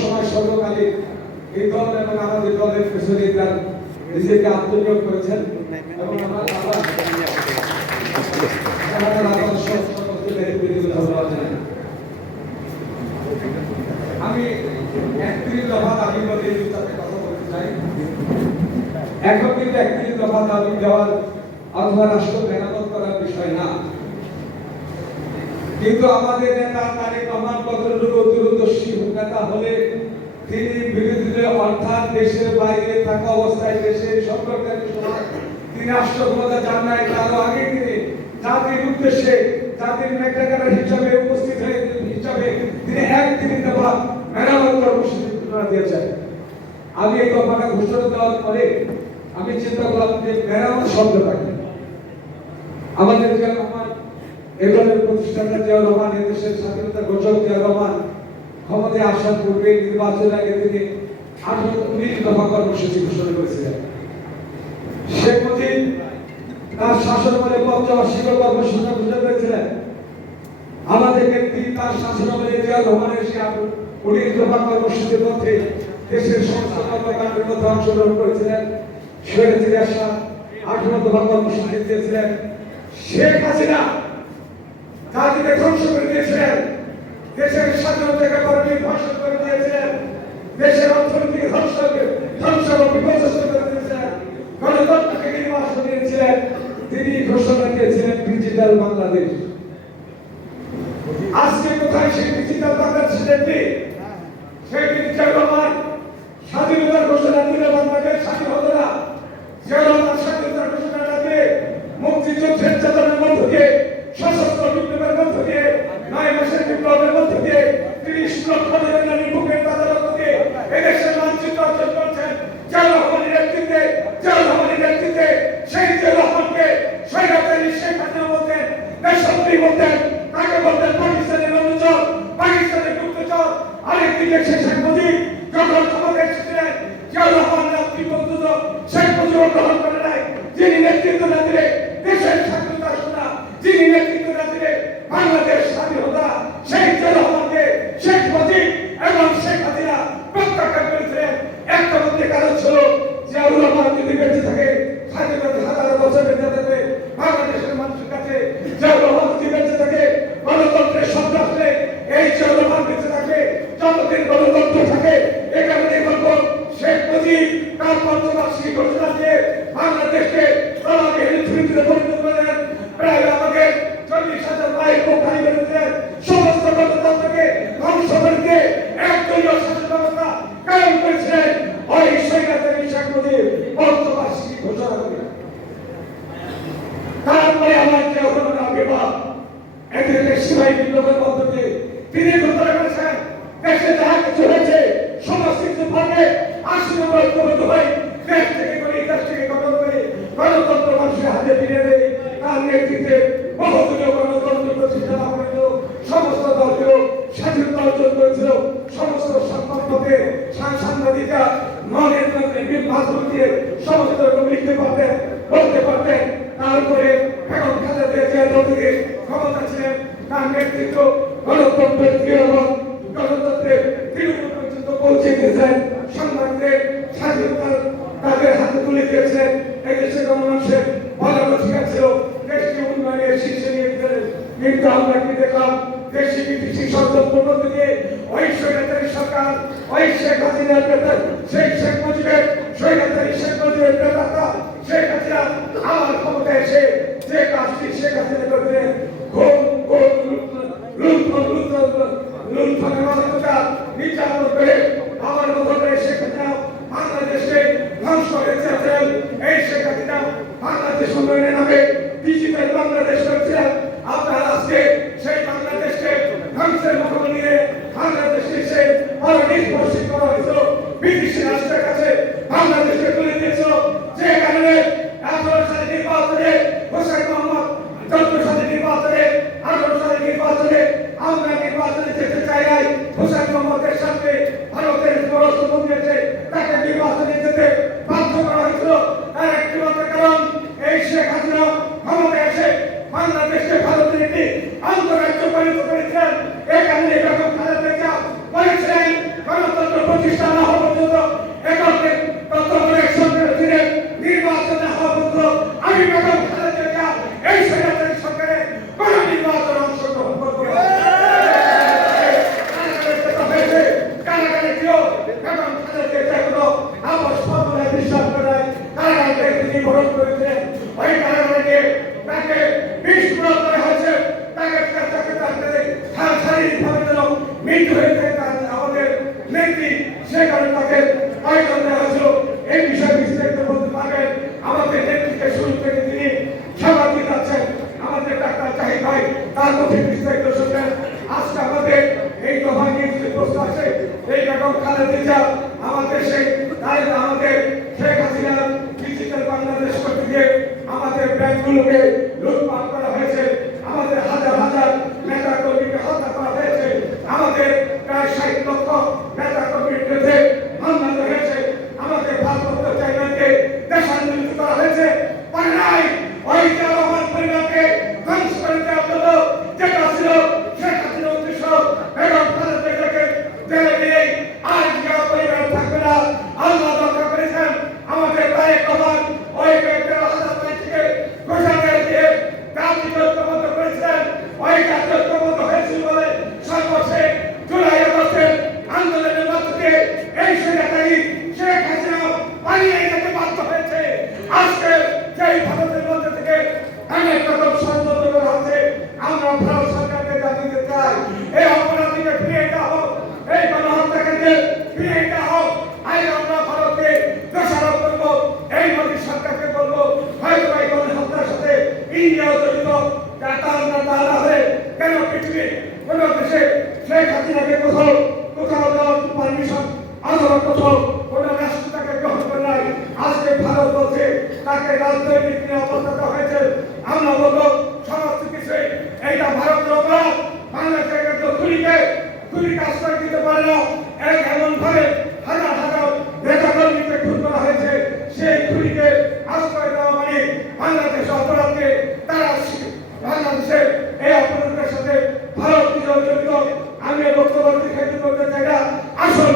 সময় সর্বকালীন এই দল এবং আমাদের দলের পেছনে তার নিজেকে আত্মনিয়োগ করেছেন এবং আমি 31 দফা দাবি বলে সাথে কথা বলতে চাই। এখন কিন্তু 31 দফা দাবি দেওয়ার অথবা রাষ্ট্র মেরামত করার বিষয় না, কিন্তু আমাদের নেতা তারেক রহমান কতটুকু দূরদর্শী নেতা হলে তিনি বিরোধীদের অর্থাৎ দেশের বাইরে থাকা অবস্থায় দেশের সংকটকালীন সময় তিনি রাষ্ট্র ক্ষমতা যান নাই, তারও আগে তিনি জাতির উদ্দেশ্যে জাতির নেতাকার হিসাবে উপস্থিত হয়ে হিসাবে তিনি 31 দফা মেরামত কর্মসূচি ঘোষণা দিয়েছেন। আমি এই দফাটা ঘোষণা দেওয়ার পরে আমি চিন্তা করলাম যে মেরামত শব্দটাকে আমাদের যে রহমান এবারের প্রতিষ্ঠাতা জিয়াউর রহমান, এদেশের স্বাধীনতা ঘোষক জিয়াউর রহমান ক্ষমতায় আসার পূর্বে নির্বাচনের আগে তিনি 19 দফা কর্মসূচি ঘোষণা করেছিলেন। শেখ মুজিব তার শাসনামলে পঞ্চবার্ষিক কর্মসূচি ঘোষণা করেছিলেন। আমাদের নেত্রী তার শাসনামলে জিয়াউর রহমানের সেই 19 দফা কর্মসূচির মধ্যে দেশের সমস্ত কর্মকাণ্ডের মধ্যে অংশগ্রহণ করেছিলেন। স্বৈরাচারী আসাদ 18 দফা কর্মসূচি দিয়েছিলেন। শেখ হাসিনা জাতিকে ধ্বংস করে দিয়েছিলেন, দেশের স্বাধীনতাকে ধ্বংস করে দিয়েছিলেন, দেশের অর্থনীতিকে ধ্বংস এবং বিপর্যস্ত করে দিয়েছিলেন, গণতন্ত্রকে নির্বাসন দিয়েছিলেন। তিনি ঘোষণা দিয়েছিলেন ডিজিটাল বাংলাদেশ। আজকে কোথায় সেই ডিজিটাল বাংলাদেশের নেত্রী? সেই জিয়াউর রহমান স্বাধীনতার ঘোষণা দিলে বাংলাদেশ স্বাধীন হতো না। জিয়াউর রহমান স্বাধীনতার ঘোষণা দিয়ে মুক্তিযুদ্ধের চেতনার মধ্য দিয়ে সশস্ত্র বিপ্লবের মধ্য দিয়ে 9 মাসের বিপ্লবের মধ্য দিয়ে 30 লক্ষ নারীর বুকের তাজা রক্ত দিয়ে এদেশের মানচিত্র অর্জন করছেন জিয়াউর রহমানের নেতৃত্বে। জিয়াউর রহমানের নেতৃত্বে সেই জিয়াউর রহমানকে স্বৈরাচারী শেখ হাসিনা বলতেন, দেশপ্রেমী বলতেন, তাকে বলতেন পাকিস্তানের অনুচর, পাকিস্তানের গুপ্তচর। আরেকদিকে শেখ মুজিব যখন ক্ষমতায় এসেছিলেন, জিয়াউর রহমান রাত্রি পর্যন্ত শেখ মুজিব গ্রহণ করে নাই। যিনি নেতৃত্ব না দিলে দেশের স্বাধীনতা আসতো না, যিনি নেতৃত্ব না দিলে বাংলাদেশ স্বাধীন হতো না, সেই জিয়াউর রহমানকে শেখ মুজিব এবং শেখ হাসিনা প্রত্যাখ্যান করেছিলেন। একটা মধ্যে কারণ ছিল জিয়াউর রহমান যদি বেঁচে থাকে, স্বাধীনতা হাজার বছর বেঁচে থাকবে বাংলাদেশের মানুষের কাছে। জিয়াউর রহমান যদি বেঁচে থাকে, গণতন্ত্রের শব্দ আসলে এই জিয়াউর রহমান বেঁচে থাকবে। যতদিন গণতন্ত্র থাকে, এই কারণে বলবো শেখ মুজিব তার পঞ্চবার্ষিকী ঘোষণা দিয়ে বাংলাদেশকে আমাকে হিন্দুত্বে পরিণত করেন। প্রায় আমাকে 40,000 মাইল কোথায় বেরোতেন, সমস্ত গণতন্ত্রকে ধ্বংস করে দিয়ে একদলীয় শাসন ব্যবস্থা কায়েম করেছিলেন ওই স্বৈরাচারী শেখ মুজিব পঞ্চবার্ষিকী ঘোষণা করে। তারপরে আমার যে আবির্ভাব এদেরকে সিপাহী বিপ্লবের মধ্য দিয়ে তিনি ঘোষণা করেছেন দেশে যাহা কিছু হয়েছে সমস্ত কিছু ভাগে 80 নম্বর ঐক্যবদ্ধ হয়ে দেশ থেকে করে দেশ থেকে গঠন করে গণতন্ত্র মানুষের হাতে ফিরিয়ে দেয়। তার নেতৃত্বে বহুদলীয় গণতন্ত্র প্রতিষ্ঠা লাভ করেছিল, সমস্ত দলকেও স্বাধীনতা অর্জন করেছিল, সমস্ত সংবাদপত্রে সাংবাদিকরা মনের মধ্যে বিভাজন দিয়ে সমস্ত রকম লিখতে পারতেন, বলতে পারতেন। তারপরে এখন খালেদা জিয়া যতদিকে ক্ষমতা ছিলেন, তার নেতৃত্ব গণতন্ত্রের গণতন্ত্রের তৃণমূল পর্যন্ত পৌঁছে দিয়েছেন। সাংবাদিকদের স্বাধীনতা তাদের হাতে তুলে দিয়েছেন। এদেশের গণমানুষের বলানো ঠিক ছিল দেশকে উন্নয়নের শীর্ষে নিয়ে দিলেন। কিন্তু আমরা কি দেখলাম, দেশি বিদেশি ষড়যন্ত্র মধ্যে দিয়ে ওই স্বৈরাচারী সরকার, ওই শেখ হাসিনার নেতা, সেই শেখ মুজিবের স্বৈরাচারী শেখ মুজিবের নেতা শেখ হাসিনা আমার ক্ষমতায় এসে যে কাজটি শেখ হাসিনা করতেন, লুণ্ঠনের মানবতা নির্যাতন করে আমার মতো করে শেখ হাসিনা বাংলাদেশকে ধ্বংস করে চেয়েছেন। এই শেখ হাসিনা বাংলাদেশ উন্নয়নের নামে ডিজিটাল বাংলাদেশ করেছিলেন। আপনার আজকে সেই বাংলাদেশকে ধ্বংসের মুখে নিয়ে বাংলাদেশকে সে নির্ভরশীল করা হয়েছিল বিদেশি রাষ্ট্রের কাছে, বাংলাদেশকে তুলে দিয়েছিল। যে কারণে 18 সালে নির্বাচনে হোসেন মোহাম্মদ, 14 সালে নির্বাচনে, 18 সালে নির্বাচনে আমরা নির্বাচনে যেতে চাই নাই। হোসেন মোহাম্মদের সাথে ভারতের পররাষ্ট্রমন্ত্রী আছে, তাকে নির্বাচনে যেতে বাধ্য করা হয়েছিল। তার একটি মাত্র কারণ, এই শেখ হাসিনা ক্ষমতায় এসে বাংলাদেশকে ভারতের একটি আন্তঃরাজ্য পরিণত করেছিলেন। মৃত্যু হয়েছে আমাদের নেত্রী, সে কারণে তাকে আয়োজন দেওয়া হয়েছিল। এই বিষয়ে বিস্তারিত বলতে পারবেন আমাদের নেতৃত্বে শুরু থেকে তিনি সেবা দিয়ে যাচ্ছেন আমাদের ডাক্তার জাহিদ ভাই, তার মধ্যে বিস্তারিত শুনবেন। আজকে আমাদের এই দফা নিয়ে যে প্রশ্ন আছে, এই বেগম খালেদা জিয়া আমাদের সেই আমাদের শেখ হাসিনা ডিজিটাল বাংলাদেশ করতে গিয়ে আমাদের ব্যাংকগুলোকে লুটপাট করা হয়েছে, আমাদের হাজার হাজার নেতা কর্মীকে হত্যা করা হয়েছে, আমাদের প্রায় 60 লক্ষ নেতা কর্মীর বিরুদ্ধে মামলা হয়েছে, আমাদের ভারপ্রাপ্ত চেয়ারম্যানকে দেশান্তরিত করা হয়েছে। পারে নাই ওই যে আমার পরিবারকে ধ্বংস করে দেওয়ার জন্য যেটা ছিল শেখ হাসিনা উদ্দেশ্য, বেগম খালেদা জিয়াকে জেলে দিয়ে আর জিয়া পরিবার থাকবে না আল্লাহ রক্ষা করেছেন। আমাদের তারেক রহমান ওই ব্যক্তির হাজার থেকে ঘোষণা দিয়ে জাতিকে ঐক্যবদ্ধ করেছিলেন। ওই জাতি ঐক্যবদ্ধ হয়েছিল বলে সর্বশেষ জুলাই আগস্টের আন্দোলনের মধ্য দিয়ে এই স্বৈরাচারী শেখ হাসিনা পালিয়ে যেতে বাধ্য হয়েছে। আজকে যেই ভারতের মধ্যে থেকে অনেক রকম ষড়যন্ত্র করা হচ্ছে, আমরা ভারত সরকারকে জানিয়ে চাই এই অপরাধীকে ফিরিয়ে দেওয়া হোক, এই গণহত্যাকারীদের ফিরিয়ে দেওয়া হোক। আজ আমরা ভারতকে দোষারোপ করবো, এই মোদী সরকারকে বলবো হয়তো এই গণহত্যার সাথে ইন্ডিয়াও জড়িত। তাহলে হবে কেন পৃথিবীর কোন দেশে শেখ হাসিনাকে কোথাও দেওয়ার পারমিশন অথবা কোথাও কোন রাষ্ট্র তাকে গ্রহণ করে নাই। আজকে ভারত বলছে তাকে রাজনৈতিক নিরাপত্তা দেওয়া হয়েছে। আমরা বলবো সমস্ত কিছু এইটা ভারতের অপরাধ। বাংলাদেশের খুনিকে আশ্রয় দিতে পারে না, এমন ভাবে হাজার হাজার নেতা কর্মীকে খুন করা হয়েছে। সেই খুনিকে আশ্রয় দেওয়া মানে বাংলাদেশের অপরাধকে তারা বাংলাদেশের এই অপরাধের সাথে ভারত জড়িত। আমি বক্তব্য করতে চাই না, আসল